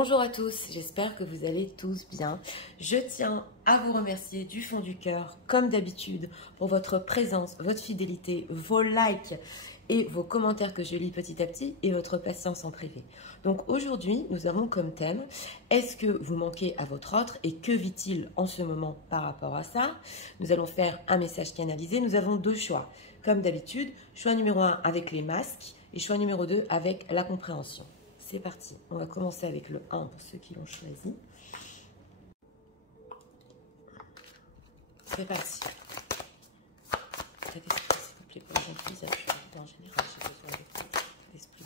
Bonjour à tous, j'espère que vous allez tous bien. Je tiens à vous remercier du fond du cœur, comme d'habitude, pour votre présence, votre fidélité, vos likes et vos commentaires que je lis petit à petit et votre patience en privé. Donc aujourd'hui, nous avons comme thème, est-ce que vous manquez à votre autre et que vit-il en ce moment par rapport à ça? Nous allons faire un message canalisé, nous avons deux choix. Comme d'habitude, choix numéro 1 avec les masques et choix numéro 2 avec la compréhension. C'est parti, on va commencer avec le 1 pour ceux qui l'ont choisi. C'est parti. S'il vous plaît, pour les gens qui en général, j'ai besoin d'esprit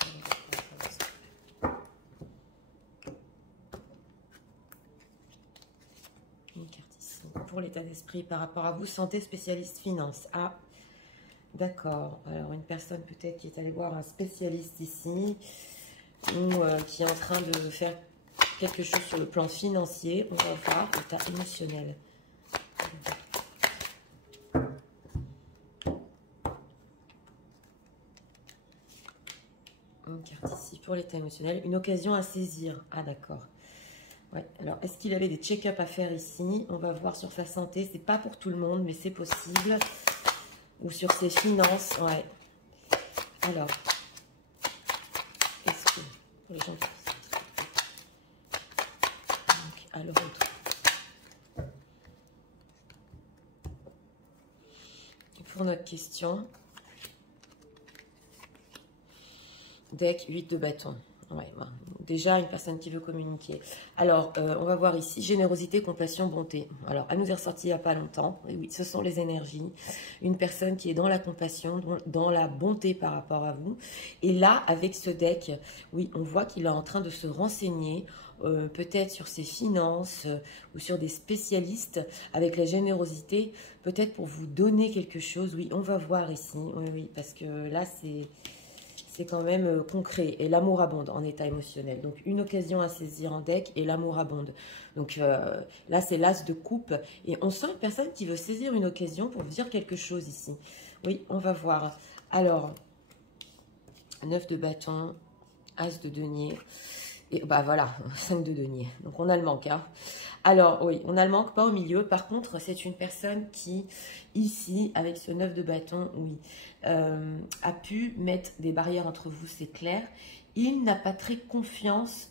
une carte ici. Pour l'état d'esprit par rapport à vous, santé, spécialiste, finance. Ah, d'accord. Alors, une personne peut-être qui est allée voir un spécialiste ici, ou qui est en train de faire quelque chose sur le plan financier. On va voir l'état émotionnel. Une carte ici pour l'état émotionnel. Une occasion à saisir. Ah d'accord. Ouais. Alors, est-ce qu'il avait des check-up à faire ici? On va voir sur sa santé. C'est pas pour tout le monde, mais c'est possible. Ou sur ses finances. Ouais. Alors, est-ce que pour les gens qui à le retour. Et pour notre question, deck 8 de bâton. Ouais, bon. Déjà, une personne qui veut communiquer. Alors, on va voir ici, générosité, compassion, bonté. Alors, elle nous est ressortie il n'y a pas longtemps. Et oui, ce sont les énergies. Une personne qui est dans la compassion, dans la bonté par rapport à vous. Et là, avec ce deck, oui, on voit qu'il est en train de se renseigner, peut-être sur ses finances ou sur des spécialistes avec la générosité, peut-être pour vous donner quelque chose. Oui, on va voir ici. Oui, oui, parce que là, c'est quand même concret. Et l'amour abonde en état émotionnel. Donc, une occasion à saisir en deck et l'amour abonde. Donc, là, c'est l'as de coupe. Et on sent une personne qui veut saisir une occasion pour dire quelque chose ici. Oui, on va voir. Alors, 9 de bâton, as de denier. Et bah voilà, 5 de denier. Donc, on a le manque. Hein. Alors, oui, on a le manque, pas au milieu. Par contre, c'est une personne qui, ici, avec ce 9 de bâton, oui, a pu mettre des barrières entre vous, c'est clair. Il n'a pas très confiance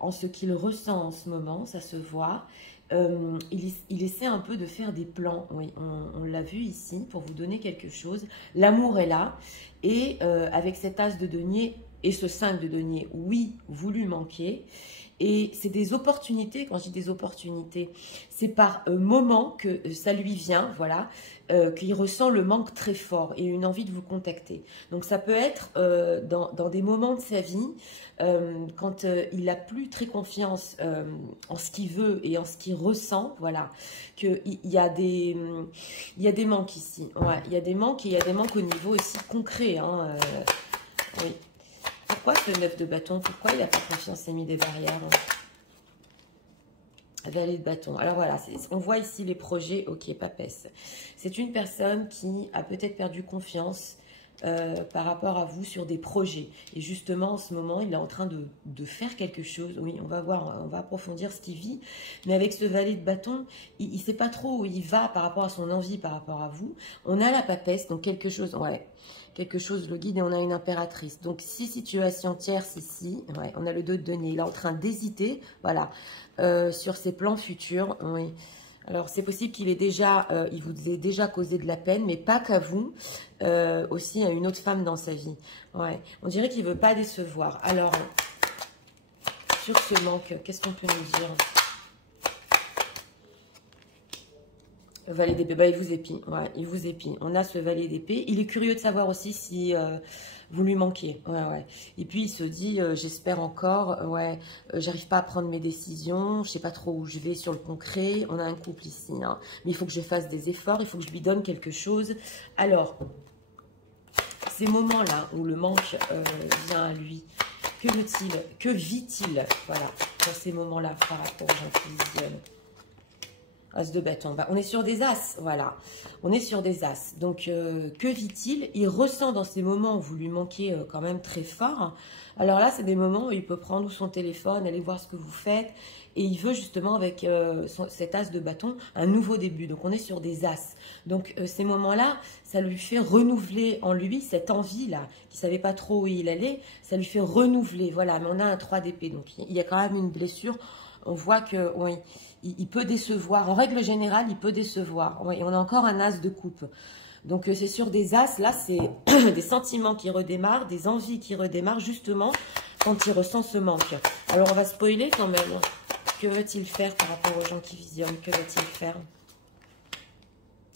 en ce qu'il ressent en ce moment, ça se voit. Il essaie un peu de faire des plans, oui, on l'a vu ici, pour vous donner quelque chose. L'amour est là, et avec cet as de denier et ce 5 de denier, oui, vous lui manquez. Et c'est des opportunités, quand je dis des opportunités, c'est par moment que ça lui vient, voilà, qu'il ressent le manque très fort et une envie de vous contacter. Donc ça peut être dans des moments de sa vie, quand il n'a plus très confiance en ce qu'il veut et en ce qu'il ressent, voilà, qu'il y a des manques ici. Ouais, il y a des manques et il y a des manques au niveau aussi concret. Hein, oui. Pourquoi ce 9 de bâton? Pourquoi il n'a pas confiance et mis des barrières? Valet de bâton. Alors voilà, on voit ici les projets. Ok, papesse. C'est une personne qui a peut-être perdu confiance par rapport à vous sur des projets. Et justement, en ce moment, il est en train de faire quelque chose. Oui, on va voir, on va approfondir ce qu'il vit. Mais avec ce valet de bâton, il ne sait pas trop où il va par rapport à son envie, par rapport à vous. On a la papesse, donc quelque chose... Ouais. Quelque chose le guide et on a une impératrice. Donc, 6 situations tierces ici. Ouais, on a le 2 de denier. Il est en train d'hésiter, voilà, sur ses plans futurs. Oui. Alors, c'est possible qu'il ait déjà, il vous ait déjà causé de la peine, mais pas qu'à vous, aussi à une autre femme dans sa vie. Ouais. On dirait qu'il ne veut pas décevoir. Alors, sur ce manque, qu'est-ce qu'on peut nous dire ? Valet d'épée, bah, il vous épie, ouais, il vous épie. On a ce valet d'épée. Il est curieux de savoir aussi si vous lui manquez, ouais. Et puis il se dit, j'espère encore, j'arrive pas à prendre mes décisions, je sais pas trop où je vais sur le concret. On a un couple ici, hein, mais il faut que je fasse des efforts, il faut que je lui donne quelque chose. Alors, ces moments-là où le manque vient à lui, que veut-il, que vit-il, voilà, dans ces moments-là par rapport aux gens qui visionnent. As de bâton. Bah, on est sur des as, voilà. On est sur des as. Donc, que vit-il? Il ressent dans ces moments où vous lui manquez quand même très fort, Alors là, c'est des moments où il peut prendre son téléphone, aller voir ce que vous faites. Et il veut justement, avec cet as de bâton, un nouveau début. Donc on est sur des as. Donc ces moments-là, ça lui fait renouveler en lui cette envie-là, qui ne savait pas trop où il allait. Ça lui fait renouveler. Voilà, mais on a un 3 d'épée. Donc il y a quand même une blessure. On voit que oui, il peut décevoir. En règle générale, il peut décevoir. Oui, on a encore un as de coupe. Donc c'est sur des as, là c'est des sentiments qui redémarrent, des envies qui redémarrent justement quand il ressent ce manque. Alors on va spoiler quand même. Que va-t-il faire par rapport aux gens qui visionnent? Que va-t-il faire?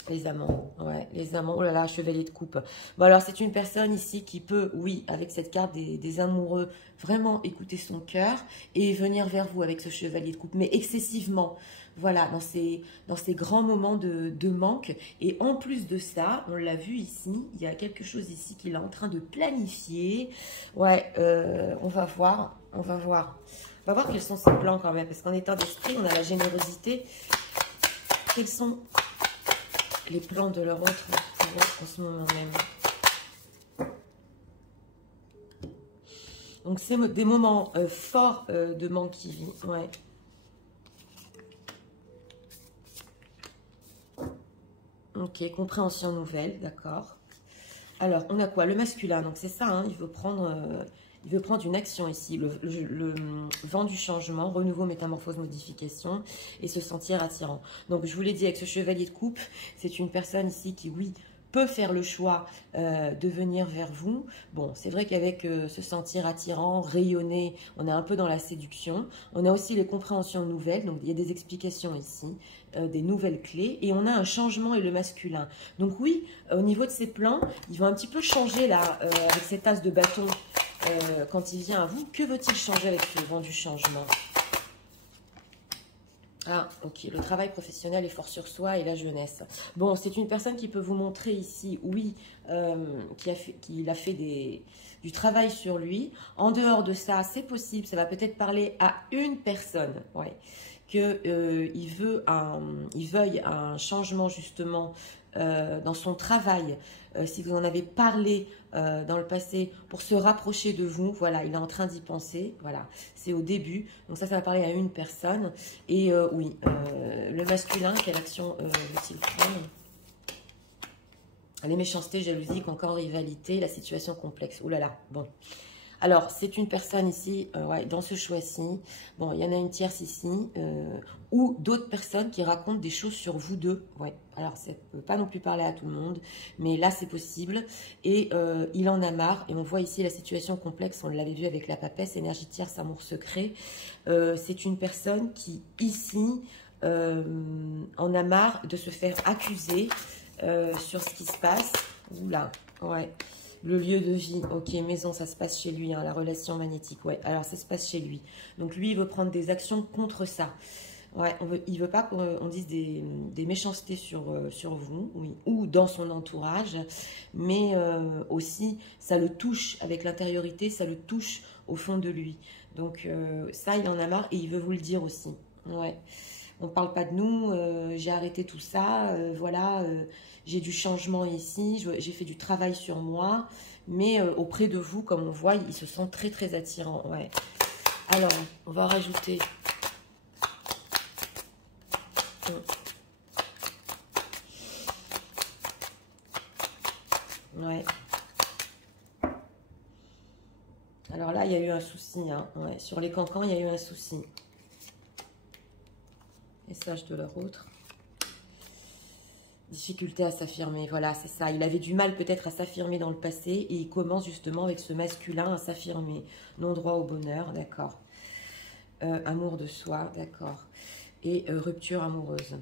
Les amants, ouais, les amants, oh là là, chevalier de coupe. Bon alors c'est une personne ici qui peut, oui, avec cette carte des amoureux, vraiment écouter son cœur et venir vers vous avec ce chevalier de coupe, mais excessivement, voilà, dans ces grands moments de manque. Et en plus de ça, on l'a vu ici, il y a quelque chose ici qu'il est en train de planifier. Ouais, on va voir, on va voir. On va voir quels sont ses plans quand même, parce qu'en état d'esprit, on a la générosité. Quels sont les plans de leur autre en ce moment même? Donc, c'est des moments forts de manque qui vit. Ouais. Ok, compréhension nouvelle, d'accord. Alors, on a quoi? Le masculin, donc c'est ça, hein, il veut prendre une action ici, le vent du changement, renouveau, métamorphose, modification, et se sentir attirant. Donc, je vous l'ai dit, avec ce chevalier de coupe, c'est une personne ici qui, oui, peut faire le choix de venir vers vous. Bon, c'est vrai qu'avec se sentir attirant, rayonner, on est un peu dans la séduction. On a aussi les compréhensions nouvelles, donc il y a des explications ici, des nouvelles clés, et on a un changement et le masculin. Donc oui, au niveau de ces plans, ils vont un petit peu changer là, avec cet as de bâton, quand il vient à vous. Que veut-il changer avec ce vent du changement? Ah, ok, le travail professionnel, l'effort sur soi et la jeunesse. Bon, c'est une personne qui peut vous montrer ici, oui, qu'il a fait du travail sur lui. En dehors de ça, c'est possible, ça va peut-être parler à une personne, ouais, qu'il veuille un changement justement dans son travail. Si vous en avez parlé dans le passé pour se rapprocher de vous, voilà, il est en train d'y penser, voilà, c'est au début, donc ça va parler à une personne. Et oui, le masculin, quelle action veut-il prendre? Les méchancetés, jalousie, encore rivalité, la situation complexe, ouh là là, bon. Alors, c'est une personne ici, ouais, dans ce choix-ci. Bon, il y en a une tierce ici, ou d'autres personnes qui racontent des choses sur vous deux. Ouais. Alors, ça ne peut pas non plus parler à tout le monde, mais là, c'est possible. Et il en a marre. Et on voit ici la situation complexe. On l'avait vu avec la papesse, énergie tierce, amour secret. C'est une personne qui, ici, en a marre de se faire accuser sur ce qui se passe. Oula, ouais. Le lieu de vie, ok, maison, ça se passe chez lui, hein, la relation magnétique, ouais, alors ça se passe chez lui. Donc lui, il veut prendre des actions contre ça. Ouais, il veut pas qu'on dise des méchancetés sur vous, oui, ou dans son entourage, mais aussi, ça le touche avec l'intériorité, ça le touche au fond de lui. Donc ça, il en a marre et il veut vous le dire aussi. Ouais. On ne parle pas de nous, j'ai arrêté tout ça, voilà, j'ai du changement ici, j'ai fait du travail sur moi, mais auprès de vous, comme on voit, il se sent très très attirant. Ouais. Alors, on va rajouter... Ouais. Alors là, il y a eu un souci, hein. Ouais. Sur les cancans, il y a eu un souci. Message de leur autre. Difficulté à s'affirmer, voilà, c'est ça. Il avait du mal peut-être à s'affirmer dans le passé et il commence justement avec ce masculin à s'affirmer. Non-droit au bonheur, d'accord. Amour de soi, d'accord. Et rupture amoureuse.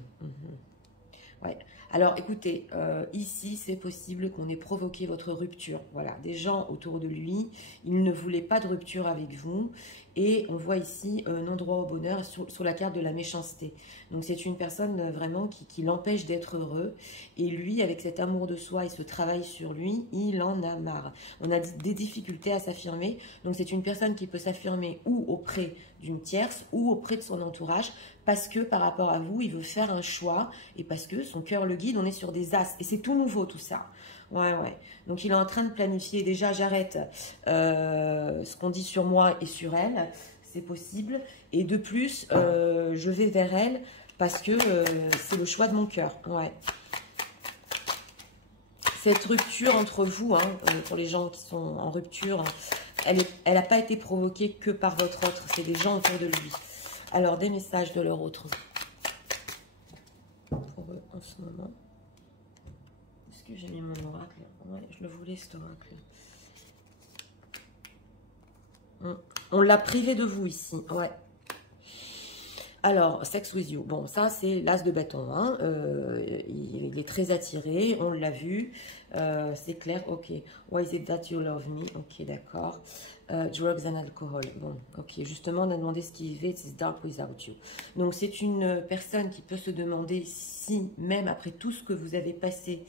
Ouais. Alors, écoutez, ici, c'est possible qu'on ait provoqué votre rupture. Voilà, des gens autour de lui, ils ne voulaient pas de rupture avec vous. Et on voit ici non-droit au bonheur sur la carte de la méchanceté. Donc, c'est une personne vraiment qui l'empêche d'être heureux. Et lui, avec cet amour de soi et ce travail sur lui, il en a marre. On a des difficultés à s'affirmer. Donc, c'est une personne qui peut s'affirmer ou auprès d'une tierce ou auprès de son entourage parce que par rapport à vous, il veut faire un choix et parce que son cœur le guide, on est sur des as. Et c'est tout nouveau tout ça. Ouais, ouais. Donc, il est en train de planifier. Déjà, j'arrête ce qu'on dit sur moi et sur elle. C'est possible. Et de plus, je vais vers elle parce que c'est le choix de mon cœur. Ouais. Cette rupture entre vous, hein, pour les gens qui sont en rupture, elle n'a pas été provoquée que par votre autre. C'est des gens autour de lui. Alors, des messages de leur autre. Pour eux, en ce moment. Est-ce que j'ai mis mon oracle? Ouais, je le voulais, cet oracle. On l'a privé de vous ici. Ouais. Alors, sex with you. Bon, ça, c'est l'as de bâton. Hein. Il est très attiré. On l'a vu. C'est clair. Ok. Why is it that you love me? Ok, d'accord. Drugs and alcohol. Bon, ok. Justement, on a demandé ce qui vivait. It's dark without you. Donc, c'est une personne qui peut se demander si, même après tout ce que vous avez passé,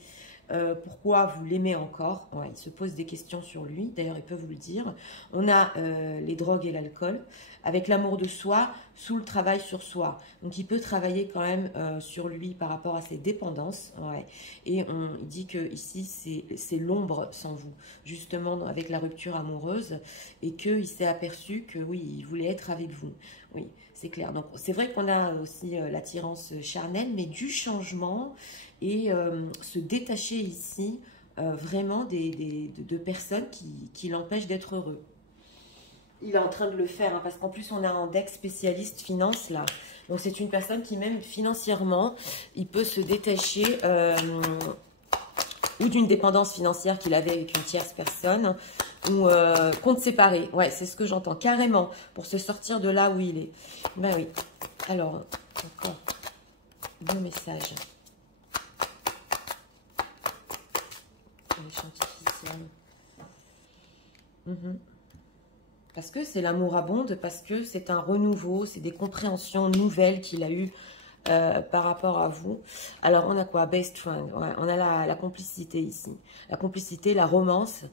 pourquoi vous l'aimez encore. Ouais, il se pose des questions sur lui. D'ailleurs, il peut vous le dire. On a les drogues et l'alcool. Avec l'amour de soi, sous le travail sur soi. Donc, il peut travailler quand même sur lui par rapport à ses dépendances. Ouais. Et il dit que ici, c'est l'ombre sans vous, justement avec la rupture amoureuse. Et qu'il s'est aperçu que oui, il voulait être avec vous. Oui, c'est clair. Donc, c'est vrai qu'on a aussi l'attirance charnelle, mais du changement et se détacher ici vraiment de personnes qui l'empêchent d'être heureux. Il est en train de le faire, hein, parce qu'en plus, on a un deck spécialiste finance, là. Donc, c'est une personne qui, même financièrement, il peut se détacher ou d'une dépendance financière qu'il avait avec une tierce personne, ou compte séparé. Ouais, c'est ce que j'entends, carrément, pour se sortir de là où il est. Ben oui. Alors, encore, bon message. Parce que c'est l'amour abonde, parce que c'est un renouveau, c'est des compréhensions nouvelles qu'il a eues par rapport à vous. Alors, on a quoi? Best friend. Ouais, on a la complicité ici. La complicité, la romance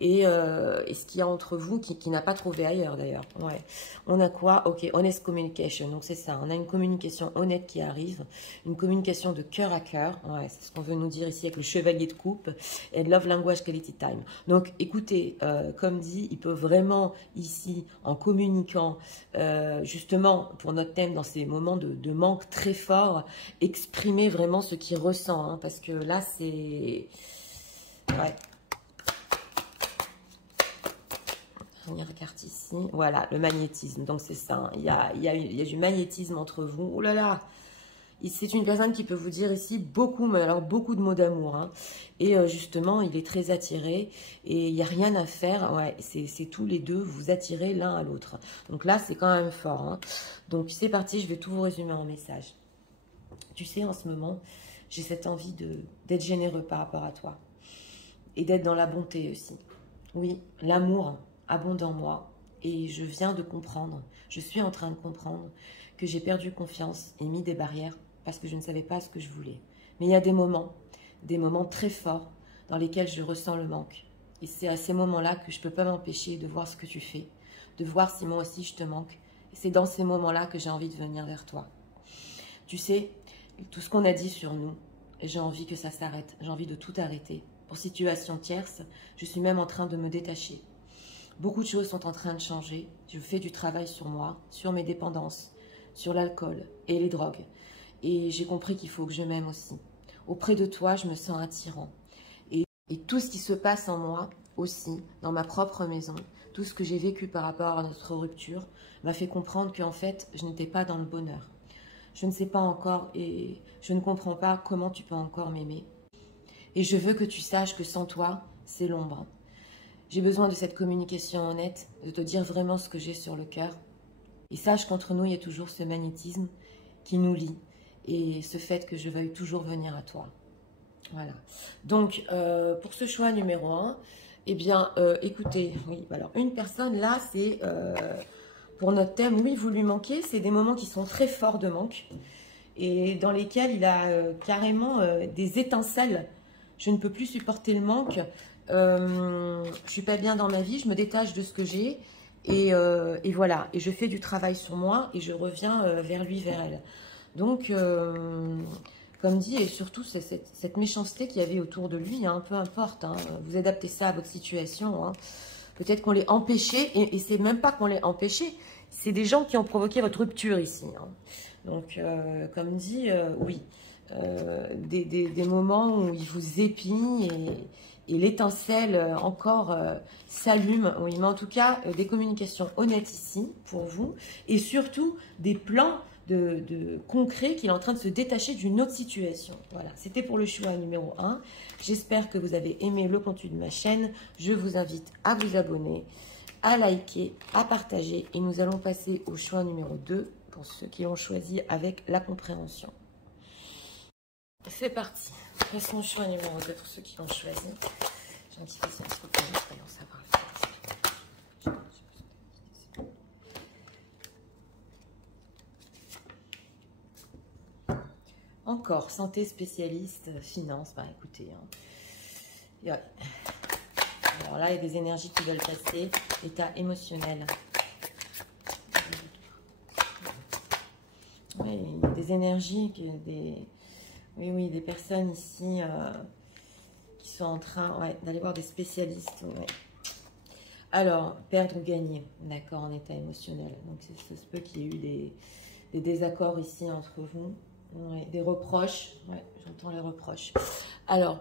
et ce qu'il y a entre vous qui n'a pas trouvé ailleurs d'ailleurs. Ouais. On a quoi? Ok, honest communication. Donc, c'est ça. On a une communication honnête qui arrive. Une communication de cœur à cœur. Ouais, c'est ce qu'on veut nous dire ici avec le chevalier de coupe. Et love language quality time. Donc, écoutez, comme dit, il peut vraiment ici, en communiquant, justement, pour notre thème, dans ces moments de manque très fort, exprimer vraiment ce qu'il ressent, hein, parce que là c'est ouais. Dernière carte ici, voilà, le magnétisme. Donc c'est ça, hein. Il y a du magnétisme entre vous. Oh là là, c'est une personne qui peut vous dire ici beaucoup, mais alors beaucoup de mots d'amour, hein. Et justement, il est très attiré et il n'y a rien à faire. Ouais, c'est tous les deux, vous attirez l'un à l'autre. Donc là, c'est quand même fort, hein. Donc c'est parti, je vais tout vous résumer en message. Tu sais, en ce moment, j'ai cette envie d'être généreux par rapport à toi. Et d'être dans la bonté aussi. Oui, l'amour abonde en moi. Et je viens de comprendre, je suis en train de comprendre que j'ai perdu confiance et mis des barrières parce que je ne savais pas ce que je voulais. Mais il y a des moments très forts dans lesquels je ressens le manque. Et c'est à ces moments-là que je ne peux pas m'empêcher de voir ce que tu fais, de voir si moi aussi je te manque. Et c'est dans ces moments-là que j'ai envie de venir vers toi. Tu sais, tout ce qu'on a dit sur nous, j'ai envie que ça s'arrête. J'ai envie de tout arrêter. Pour situation tierce, je suis même en train de me détacher. Beaucoup de choses sont en train de changer. Je fais du travail sur moi, sur mes dépendances, sur l'alcool et les drogues. Et j'ai compris qu'il faut que je m'aime aussi. Auprès de toi, je me sens attirant. Et tout ce qui se passe en moi aussi, dans ma propre maison, tout ce que j'ai vécu par rapport à notre rupture, m'a fait comprendre qu'en fait, je n'étais pas dans le bonheur. Je ne sais pas encore et je ne comprends pas comment tu peux encore m'aimer. Et je veux que tu saches que sans toi, c'est l'ombre. J'ai besoin de cette communication honnête, de te dire vraiment ce que j'ai sur le cœur. Et sache qu'entre nous, il y a toujours ce magnétisme qui nous lie. Et ce fait que je veuille toujours venir à toi. Voilà. Donc, pour ce choix numéro 1, eh bien, écoutez, oui, alors une personne là, c'est... pour notre thème, oui, vous lui manquez, c'est des moments qui sont très forts de manque et dans lesquels il a carrément des étincelles. Je ne peux plus supporter le manque, je ne suis pas bien dans ma vie, je me détache de ce que j'ai et voilà. Et je fais du travail sur moi et je reviens vers lui, vers elle. Donc, comme dit, et surtout c'est cette méchanceté qu'il y avait autour de lui, hein, peu importe, hein, vous adaptez ça à votre situation, hein. Peut-être qu'on l'ait empêché, et c'est même pas qu'on l'ait empêché, c'est des gens qui ont provoqué votre rupture ici, hein. Donc, comme dit, oui, des moments où il vous épie et l'étincelle encore s'allume, oui, mais en tout cas, des communications honnêtes ici pour vous, et surtout des plans concret qu'il est en train de se détacher d'une autre situation. Voilà, c'était pour le choix numéro 1. J'espère que vous avez aimé le contenu de ma chaîne. Je vous invite à vous abonner, à liker, à partager. Et nous allons passer au choix numéro 2 pour ceux qui l'ont choisi avec la compréhension. C'est parti. Passons au choix numéro 2 pour ceux qui l'ont choisi. J'ai un petit peu de truc pour en savoir. Encore, santé, spécialiste, finance, bah écoutez, hein. Ouais. Alors là, il y a des énergies qui veulent passer, état émotionnel. Oui, il y a des énergies, oui, des personnes ici qui sont en train d'aller voir des spécialistes. Ouais. Alors, perdre ou gagner, d'accord, en état émotionnel. Donc, c'est se peut qu'il y ait eu des désaccords ici entre vous. Ouais, des reproches, ouais, j'entends les reproches. Alors,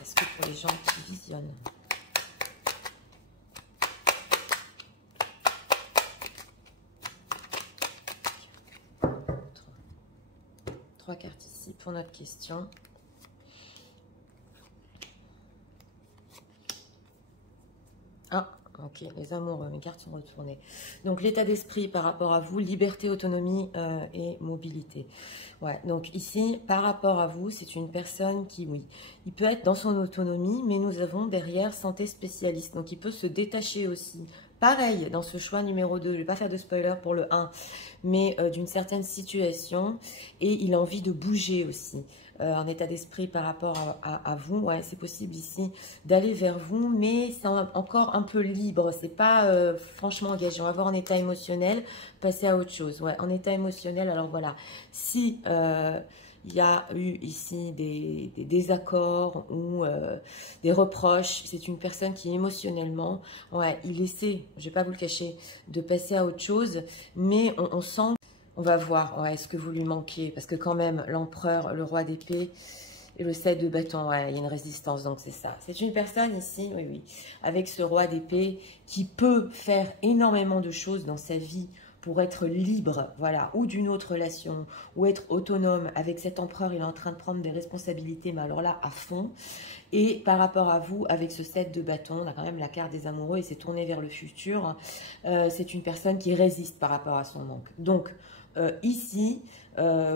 est-ce que pour les gens qui visionnent, trois cartes ici pour notre question. Ah, ok, les amoureux, mes cartes sont retournées. Donc, l'état d'esprit par rapport à vous, liberté, autonomie et mobilité. Ouais, donc ici, par rapport à vous, c'est une personne qui, oui, il peut être dans son autonomie, mais nous avons derrière santé spécialiste. Donc, il peut se détacher aussi. Pareil, dans ce choix numéro 2, je ne vais pas faire de spoiler pour le 1, mais d'une certaine situation, et il a envie de bouger aussi. En état d'esprit par rapport à vous, ouais, c'est possible ici d'aller vers vous, mais c'est encore un peu libre, c'est pas franchement engagé. On va voir en état émotionnel, passer à autre chose. Ouais, en état émotionnel, alors voilà, si il y a eu ici des désaccords ou des reproches, c'est une personne qui émotionnellement, ouais, il essaie, je vais pas vous le cacher, de passer à autre chose, mais on sent. On va voir, ouais, est-ce que vous lui manquez? Parce que quand même, l'empereur, le roi d'épée et le 7 de bâton, ouais, il y a une résistance, donc c'est ça. C'est une personne ici, oui, oui, avec ce roi d'épée qui peut faire énormément de choses dans sa vie pour être libre, voilà, ou d'une autre relation, ou être autonome. Avec cet empereur, il est en train de prendre des responsabilités, mais alors là, à fond. Et par rapport à vous, avec ce 7 de bâton, on a quand même la carte des amoureux et c'est tourné vers le futur. C'est une personne qui résiste par rapport à son manque. Donc, ici,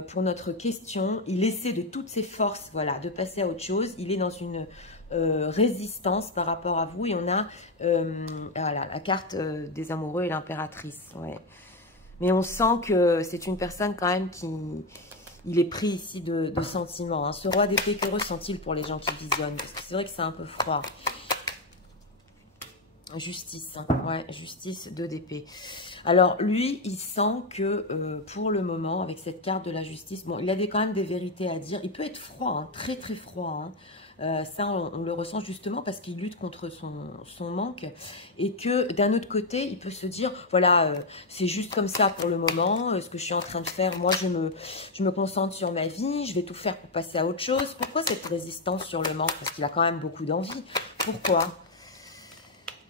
pour notre question, il essaie de toutes ses forces, voilà, de passer à autre chose. Il est dans une résistance par rapport à vous et on a voilà, la carte des amoureux et l'impératrice. Ouais. Mais on sent que c'est une personne quand même qui... Il est pris ici de sentiments. Hein. Ce roi d'épée, que ressent-il pour les gens qui visionnent? Parce que c'est vrai que c'est un peu froid. Justice, hein. Ouais, justice, 2 d'épée. Alors, lui, il sent que pour le moment, avec cette carte de la justice, bon, il a quand même des vérités à dire. Il peut être froid, hein, très très froid. Hein. Ça, on le ressent justement parce qu'il lutte contre son manque. Et que d'un autre côté, il peut se dire, voilà, c'est juste comme ça pour le moment. Ce que je suis en train de faire, moi, je me concentre sur ma vie. Je vais tout faire pour passer à autre chose. Pourquoi cette résistance sur le manque? Parce qu'il a quand même beaucoup d'envie. Pourquoi?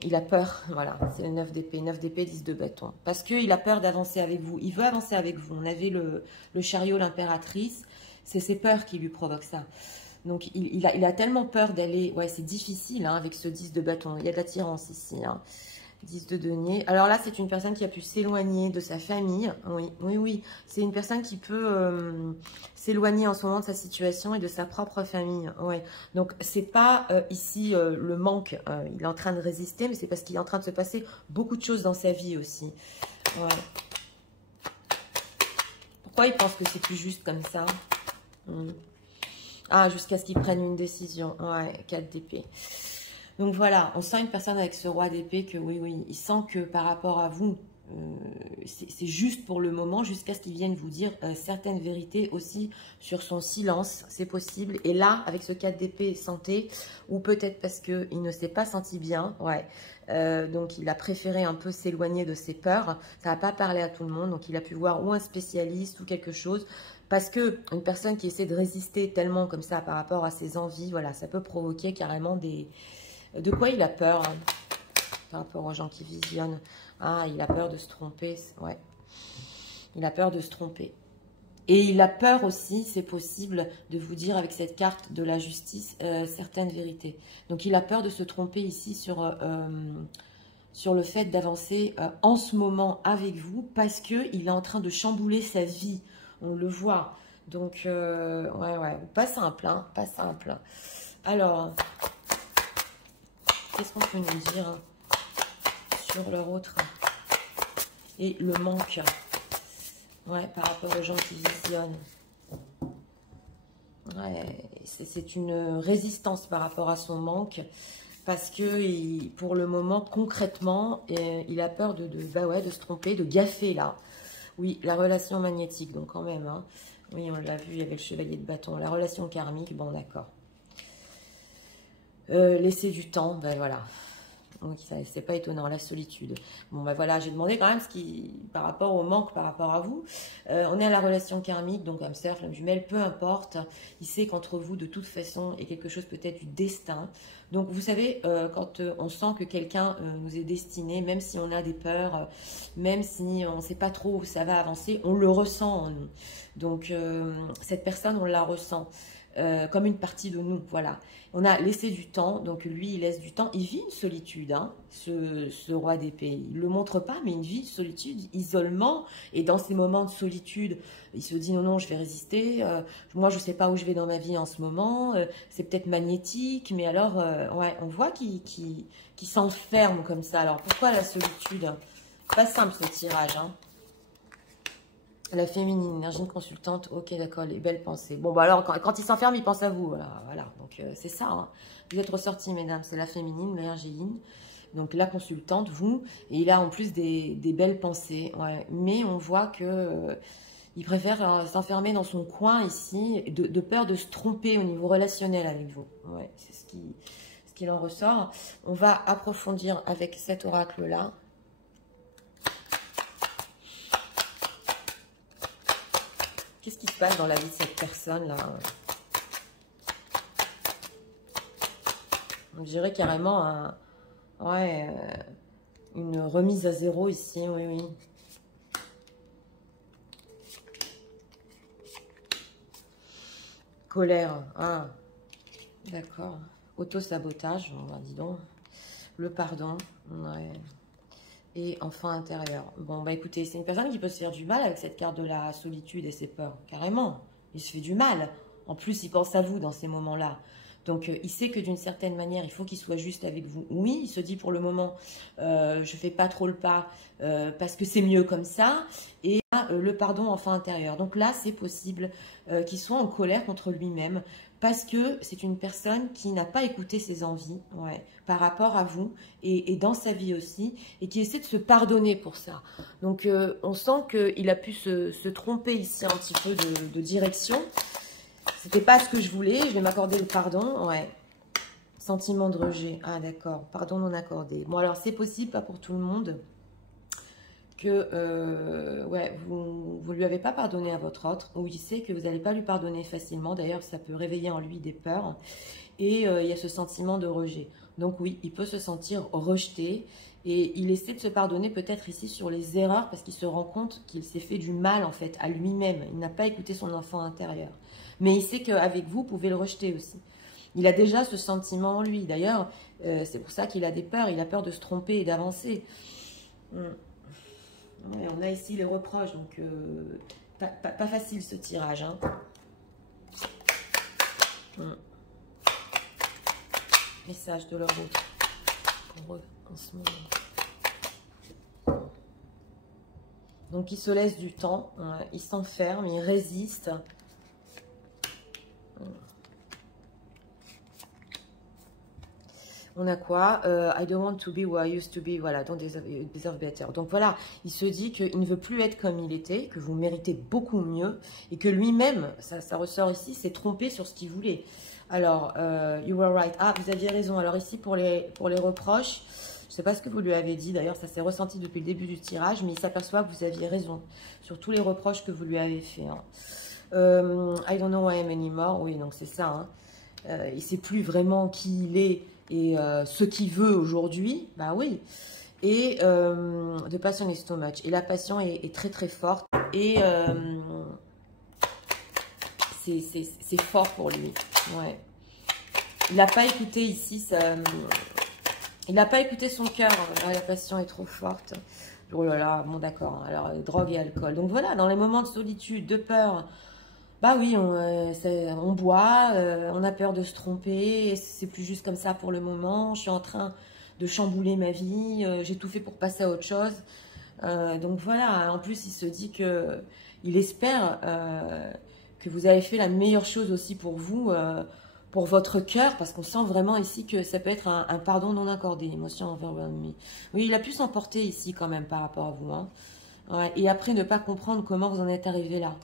Il a peur, voilà, c'est le 9 d'épée, 10 de bâton. Parce qu'il a peur d'avancer avec vous. Il veut avancer avec vous. On avait le chariot, l'impératrice. C'est ses peurs qui lui provoquent ça. Donc, il a tellement peur d'aller... Ouais, c'est difficile hein, avec ce 10 de bâton. Il y a de l'attirance ici. Hein. 10 de denier. Alors là, c'est une personne qui a pu s'éloigner de sa famille. Oui, oui, oui. C'est une personne qui peut s'éloigner en ce moment de sa situation et de sa propre famille. Ouais. Donc, c'est pas ici le manque. Il est en train de résister, mais c'est parce qu'il est en train de se passer beaucoup de choses dans sa vie aussi. Ouais. Pourquoi il pense que c'est plus juste comme ça? Ah, jusqu'à ce qu'il prenne une décision. Ouais, 4 d'épée. Donc voilà, on sent une personne avec ce roi d'épée que oui, oui, il sent que par rapport à vous, c'est juste pour le moment, jusqu'à ce qu'il vienne vous dire certaines vérités aussi sur son silence, c'est possible. Et là, avec ce 4 d'épée santé, ou peut-être parce qu'il ne s'est pas senti bien, ouais. Donc il a préféré un peu s'éloigner de ses peurs, ça n'a pas parlé à tout le monde, donc il a pu voir ou un spécialiste ou quelque chose. Parce que une personne qui essaie de résister tellement comme ça par rapport à ses envies, voilà, ça peut provoquer carrément des... De quoi il a peur hein, par rapport aux gens qui visionnent? Ah, il a peur de se tromper, ouais. Il a peur de se tromper. Et il a peur aussi, c'est possible, de vous dire avec cette carte de la justice certaines vérités. Donc il a peur de se tromper ici sur le fait d'avancer en ce moment avec vous parce qu'il est en train de chambouler sa vie. On le voit. Donc, ouais, pas simple, hein, pas simple. Alors, qu'est-ce qu'on peut nous dire hein, sur leur autre et le manque ouais, par rapport aux gens qui visionnent. Ouais, c'est une résistance par rapport à son manque parce que pour le moment, concrètement, il a peur bah ouais, de se tromper, de gaffer là. Oui, la relation magnétique, donc quand même. Hein. Oui, on l'a vu, il y avait le chevalier de bâton. La relation karmique, bon d'accord. Laisser du temps, ben voilà. Donc c'est pas étonnant, la solitude. Bon ben voilà, j'ai demandé quand même par rapport au manque, par rapport à vous. On est à la relation karmique, donc comme sœur, flamme jumelle, peu importe. Il sait qu'entre vous, de toute façon, il y a quelque chose peut-être du destin. Donc vous savez, quand on sent que quelqu'un nous est destiné, même si on a des peurs, même si on ne sait pas trop où ça va avancer, on le ressent en nous. Donc cette personne, on la ressent. Comme une partie de nous, voilà. On a laissé du temps, donc lui, il laisse du temps. Il vit une solitude, hein, ce roi d'épée. Il ne le montre pas, mais il vit une solitude, isolement. Et dans ces moments de solitude, il se dit, non, non, je vais résister. Moi, je ne sais pas où je vais dans ma vie en ce moment. C'est peut-être magnétique, mais alors, ouais, on voit qu'il s'enferme comme ça. Alors, pourquoi la solitude? Pas simple, ce tirage, hein. La féminine, énergie de consultante, ok d'accord, les belles pensées. Bon bah alors quand il s'enferme, il pense à vous, voilà. Donc c'est ça, hein. Vous êtes ressortis mesdames, c'est la féminine, l'énergie, donc la consultante, vous, et il a en plus des belles pensées, ouais. Mais on voit que il préfère s'enfermer dans son coin ici, de peur de se tromper au niveau relationnel avec vous, ouais, c'est ce qu'il en ressort. On va approfondir avec cet oracle-là. Qu'est-ce qui se passe dans la vie de cette personne-là? On dirait carrément une remise à zéro ici, oui, oui. Colère, ah, d'accord. Auto-sabotage, dis donc. Le pardon, ouais. Et enfant intérieur. Bon, bah écoutez, c'est une personne qui peut se faire du mal avec cette carte de la solitude et ses peurs. Carrément. Il se fait du mal. En plus, il pense à vous dans ces moments-là. Donc, il sait que d'une certaine manière, il faut qu'il soit juste avec vous. Oui, il se dit pour le moment, je ne fais pas trop le pas parce que c'est mieux comme ça. Et le pardon enfant intérieur. Donc là, c'est possible qu'il soit en colère contre lui-même parce que c'est une personne qui n'a pas écouté ses envies par rapport à vous et dans sa vie aussi, et qui essaie de se pardonner pour ça. Donc, on sent qu'il a pu se tromper ici un petit peu de direction. C'était pas ce que je voulais, je vais m'accorder le pardon, ouais. Sentiment de rejet, ah d'accord, pardon non accordé. Bon alors, c'est possible, pas pour tout le monde, que vous lui avez pas pardonné à votre autre, ou il sait que vous n'allez pas lui pardonner facilement. D'ailleurs, ça peut réveiller en lui des peurs. Et il y a ce sentiment de rejet. Donc oui, il peut se sentir rejeté. Et il essaie de se pardonner peut-être ici sur les erreurs parce qu'il se rend compte qu'il s'est fait du mal en fait à lui-même. Il n'a pas écouté son enfant intérieur. Mais il sait qu'avec vous, vous pouvez le rejeter aussi. Il a déjà ce sentiment en lui. D'ailleurs, c'est pour ça qu'il a des peurs. Il a peur de se tromper et d'avancer. Ouais, on a ici les reproches, donc pas facile ce tirage. Hein. Message de leur autre pour eux en ce moment. Donc il se laisse du temps, il s'enferme, il résiste. On a quoi? I don't want to be who I used to be. Voilà, don't deserve better. Donc voilà, il se dit qu'il ne veut plus être comme il était, que vous méritez beaucoup mieux, et que lui-même, ça ressort ici, s'est trompé sur ce qu'il voulait. Alors, you were right. Ah, vous aviez raison. Alors ici, pour les reproches, je ne sais pas ce que vous lui avez dit. D'ailleurs, ça s'est ressenti depuis le début du tirage, mais il s'aperçoit que vous aviez raison sur tous les reproches que vous lui avez faits. Hein. I don't know who I am anymore. Oui, donc c'est ça. Hein. Il ne sait plus vraiment qui il est et ce qu'il veut aujourd'hui. Bah oui. Et the passion is too much. Et la passion est très très forte. Et c'est fort pour lui. Ouais. Il n'a pas écouté ici. Il n'a pas écouté son cœur. La passion est trop forte. Oh là là, bon d'accord. Alors, drogue et alcool. Donc voilà, dans les moments de solitude, de peur, bah oui, on boit, on a peur de se tromper, c'est plus juste comme ça pour le moment, je suis en train de chambouler ma vie, j'ai tout fait pour passer à autre chose. Donc voilà, en plus il se dit que il espère que vous avez fait la meilleure chose aussi pour vous, pour votre cœur, parce qu'on sent vraiment ici que ça peut être un pardon non accordé, émotion overwhelming me. Oui, il a pu s'emporter ici quand même par rapport à vous. Hein. Ouais, et après ne pas comprendre comment vous en êtes arrivé là.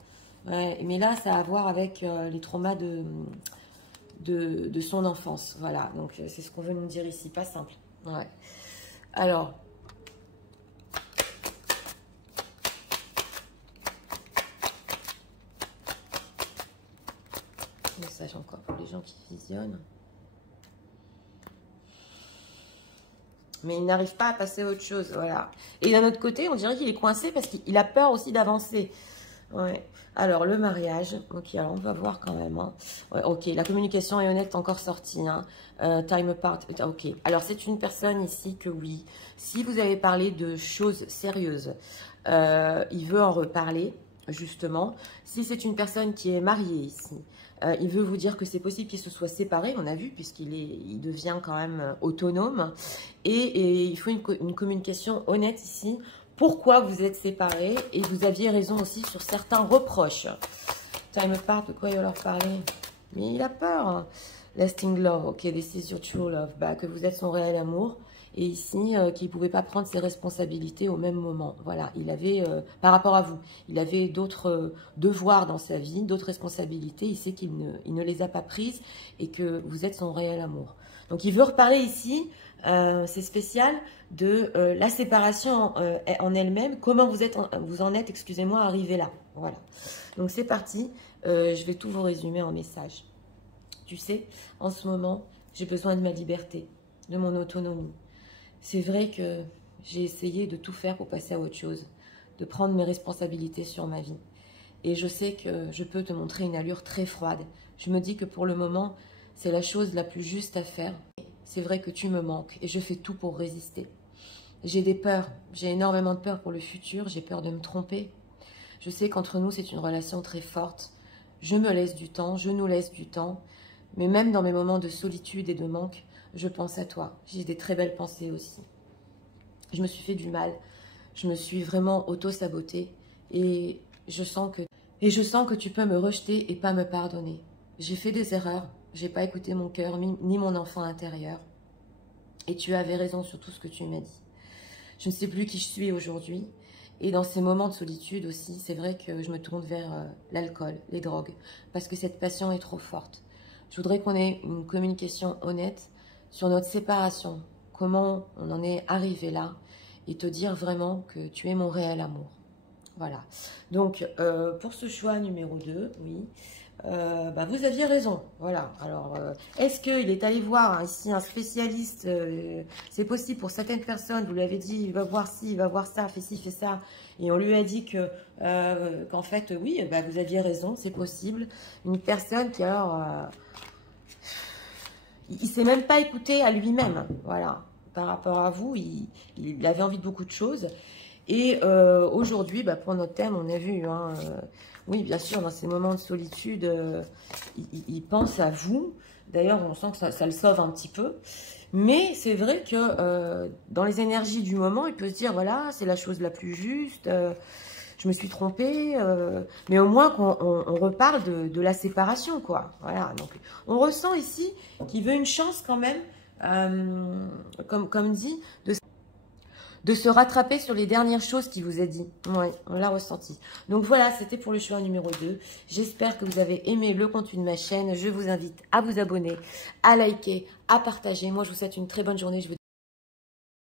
Ouais, mais là, ça a à voir avec les traumas de son enfance. Voilà, donc c'est ce qu'on veut nous dire ici, pas simple. Ouais. Alors, message encore pour les gens qui visionnent. Mais il n'arrive pas à passer à autre chose, voilà. Et d'un autre côté, on dirait qu'il est coincé parce qu'il a peur aussi d'avancer. Ouais. Alors, le mariage. Ok, alors on va voir quand même. Hein. Ouais, ok, la communication est honnête, encore sortie. Hein. Time apart. Ok, alors c'est une personne ici que oui, si vous avez parlé de choses sérieuses, il veut en reparler, justement. Si c'est une personne qui est mariée ici, il veut vous dire que c'est possible qu'il se soit séparé, on a vu, il devient quand même autonome. Et il faut une communication honnête ici. Pourquoi vous êtes séparés, et vous aviez raison aussi sur certains reproches. Time apart, de quoi il va leur parler? Mais il a peur. Hein. Lasting love, ok, this is your true love. Bah, que vous êtes son réel amour. Et ici, qu'il ne pouvait pas prendre ses responsabilités au même moment. Voilà, il avait, par rapport à vous, il avait d'autres devoirs dans sa vie, d'autres responsabilités. Il sait qu'il ne les a pas prises et que vous êtes son réel amour. Donc, il veut reparler ici, c'est spécial, de la séparation en elle-même. Comment vous en êtes, excusez-moi, arrivé là. Voilà. Donc, c'est parti. Je vais tout vous résumer en message. Tu sais, en ce moment, j'ai besoin de ma liberté, de mon autonomie. C'est vrai que j'ai essayé de tout faire pour passer à autre chose, de prendre mes responsabilités sur ma vie. Et je sais que je peux te montrer une allure très froide. Je me dis que pour le moment, c'est la chose la plus juste à faire. C'est vrai que tu me manques et je fais tout pour résister. J'ai des peurs, j'ai énormément de peur pour le futur, j'ai peur de me tromper. Je sais qu'entre nous, c'est une relation très forte. Je me laisse du temps, je nous laisse du temps. Mais même dans mes moments de solitude et de manque, je pense à toi. J'ai des très belles pensées aussi. Je me suis fait du mal. Je me suis vraiment auto-sabotée. Et je sens que tu peux me rejeter et pas me pardonner. J'ai fait des erreurs. J'ai pas écouté mon cœur, ni mon enfant intérieur. Et tu avais raison sur tout ce que tu m'as dit. Je ne sais plus qui je suis aujourd'hui. Et dans ces moments de solitude aussi, c'est vrai que je me tourne vers l'alcool, les drogues. Parce que cette passion est trop forte. Je voudrais qu'on ait une communication honnête sur notre séparation, comment on en est arrivé là, et te dire vraiment que tu es mon réel amour. Voilà. Donc, pour ce choix numéro 2, oui, bah, vous aviez raison. Voilà. Alors, est-ce qu'il est allé voir ici un spécialiste? C'est possible pour certaines personnes, vous lui avez dit, il va voir ci, il va voir ça, fais ci, fais ça. Et on lui a dit que qu'en fait, oui, bah, vous aviez raison, c'est possible. Une personne qui, alors... il ne s'est même pas écouté à lui-même, voilà. Par rapport à vous, il avait envie de beaucoup de choses. Et aujourd'hui, bah, pour notre thème, on a vu, hein, oui, bien sûr, dans ces moments de solitude, il pense à vous. D'ailleurs, on sent que ça le sauve un petit peu. Mais c'est vrai que dans les énergies du moment, il peut se dire, voilà, c'est la chose la plus juste, je me suis trompée, mais au moins qu'on reparle de la séparation, quoi. Voilà, donc on ressent ici qu'il veut une chance quand même comme dit, de se rattraper sur les dernières choses qui vous a dit. Oui, on l'a ressenti. Donc voilà, c'était pour le choix numéro 2. J'espère que vous avez aimé le contenu de ma chaîne. Je vous invite à vous abonner, à liker, à partager. Moi, je vous souhaite une très bonne journée. Je vous